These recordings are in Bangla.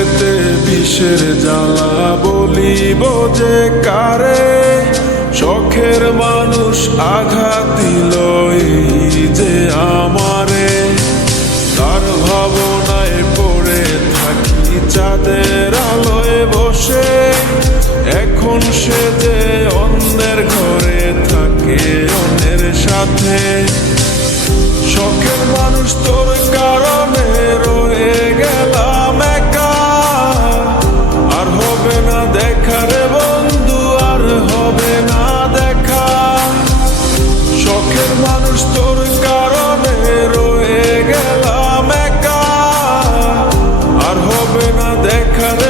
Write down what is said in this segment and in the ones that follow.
পেতে বিষের জ্বালা বলিব যে কারে? শখের মানুষ আঘাত দিল যে আমারে। তার ভাবনায় পড়ে থাকি চাঁদের আলোয় বসে। এখন সে যে অন্যের ঘরে থাকে, অন্যের সাথে। শখের মানুষ তোর হবে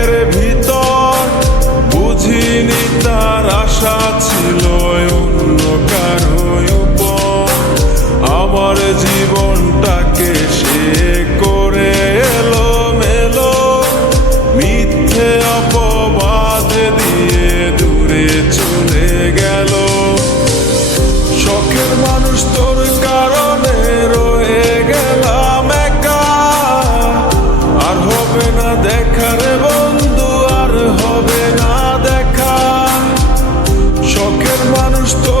চলে গেল। শখের মানুষ তোর কারণে রয়ে গেলাম একা। আর হবে না দেখার বন্ধু, আর হবে না দেখা। শখের মানুষ তোর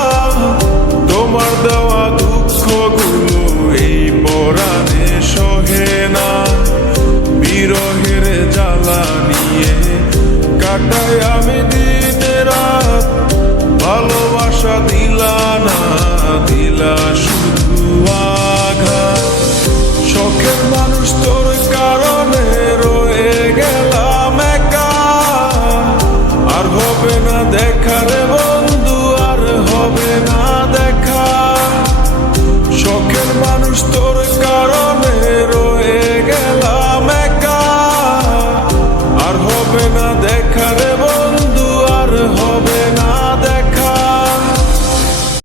তোমার দেওয়া দুঃখগুলো এই পরাণে সহে না। বিরহের জ্বালা নিয়ে কাটাই আমি দিন রাত। ভালোবাসা দিলা না, দিলা শুধু